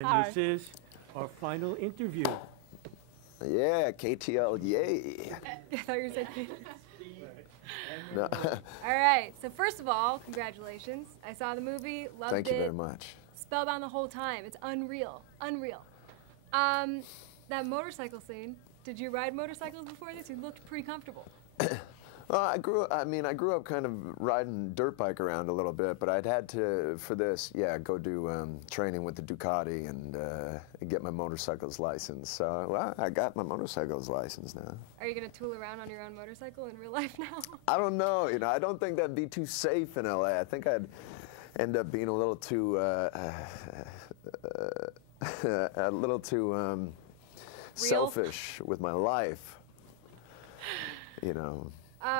And this is our final interview. Yeah, KTL, yay. I thought you were saying. No. All right, so first of all, congratulations. I saw the movie, loved it. Thank you very much. Spellbound the whole time. It's unreal, unreal. That motorcycle scene, did you ride motorcycles before this? You looked pretty comfortable. Well, I grew up kind of riding dirt bike around a little bit, but I'd had to, for this, yeah, go do training with the Ducati and get my motorcycle's license. So, well, I got my motorcycle's license now. Are you gonna tool around on your own motorcycle in real life now? I don't know, I don't think that'd be too safe in LA. I think I'd end up being a little too, selfish with my life,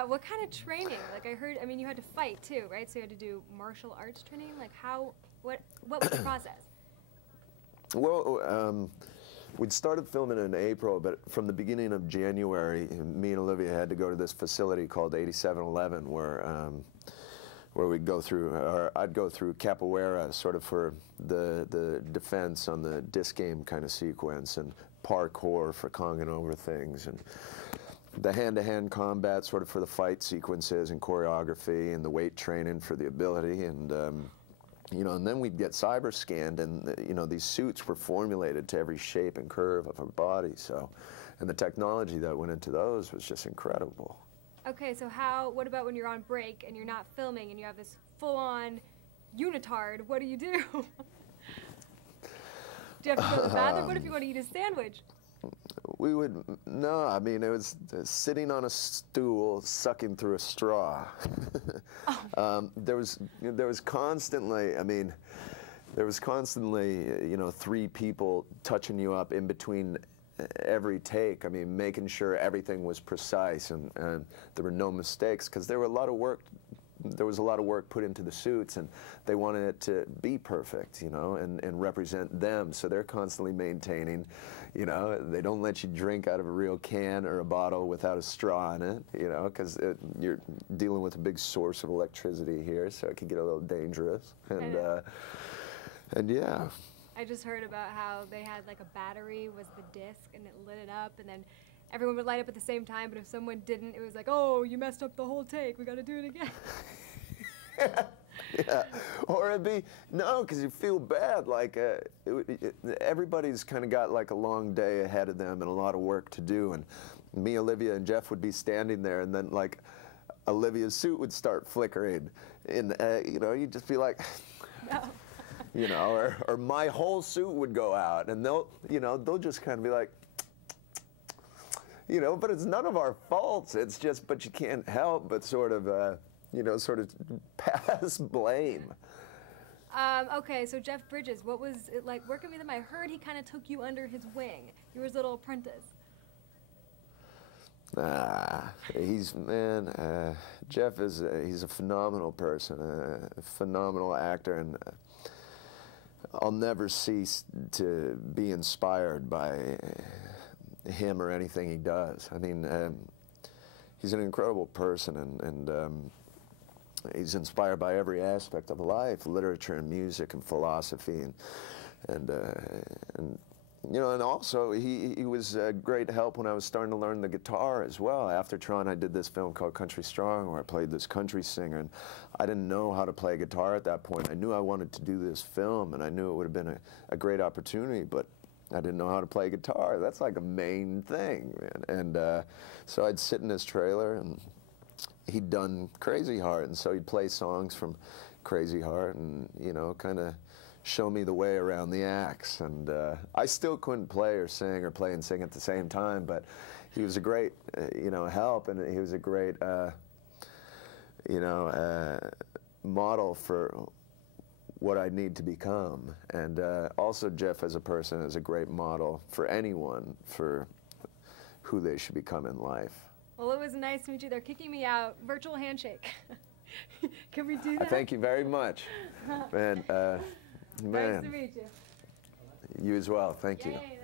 What kind of training? Like I heard, I mean, you had to fight too, right? So you had to do martial arts training. Like what was the process? Well, we'd started filming in April, but from the beginning of January, me and Olivia had to go to this facility called 8711, where we'd go through, or I'd go through capoeira, sort of for the defense on the disc game kind of sequence, and parkour for conging over things, and the hand-to-hand combat sort of for the fight sequences and choreography, and the weight training for the ability, and and then we'd get cyber scanned, and these suits were formulated to every shape and curve of our body. So, and the technology that went into those was just incredible. Okay, so what about when you're on break and you're not filming and you have this full-on unitard? What do you do? Do you have to go to the bathroom? What if you want to eat a sandwich? We would, no, I mean, it was sitting on a stool, sucking through a straw. There was constantly, three people touching you up in between every take. I mean, making sure everything was precise and there were no mistakes, because there was a lot of work put into the suits, and they wanted it to be perfect, and represent them. So they're constantly maintaining, they don't let you drink out of a real can or a bottle without a straw in it, because you're dealing with a big source of electricity here, so it can get a little dangerous. And yeah. I just heard about how they had like a battery was the disc, and it lit it up, and then everyone would light up at the same time, but if someone didn't, it was like, oh, you messed up the whole take, we gotta do it again. Yeah, or it'd be, no, because you feel bad, like everybody's kind of got like a long day ahead of them and a lot of work to do, and me, Olivia, and Jeff would be standing there, and then like Olivia's suit would start flickering, and you'd just be like, no. Or my whole suit would go out, and they'll just kind of be like, but it's none of our faults. It's just, but you can't help but sort of pass blame. Okay, so Jeff Bridges, what was it like working with him? I heard he kind of took you under his wing. You were his little apprentice. Jeff he's a phenomenal person, a phenomenal actor, and I'll never cease to be inspired by him or anything he does. I mean, he's an incredible person, and he's inspired by every aspect of life, literature and music and philosophy, and also he was a great help when I was starting to learn the guitar as well. After Tron, I did this film called Country Strong, where I played this country singer, and I didn't know how to play guitar at that point. I knew I wanted to do this film, and I knew it would have been a great opportunity, but I didn't know how to play guitar. That's like a main thing, man. And so I'd sit in his trailer, and he'd done Crazy Heart, and so he'd play songs from Crazy Heart, and kind of show me the way around the axe. And I still couldn't play and sing at the same time, but he was a great help, and he was a great model for what I need to become. And also Jeff as a person is a great model for anyone for who they should become in life. Well, it was nice to meet you. They're kicking me out. Virtual handshake. Can we do that? Thank you very much. Man, Nice to meet you. You as well. Thank you. Yay.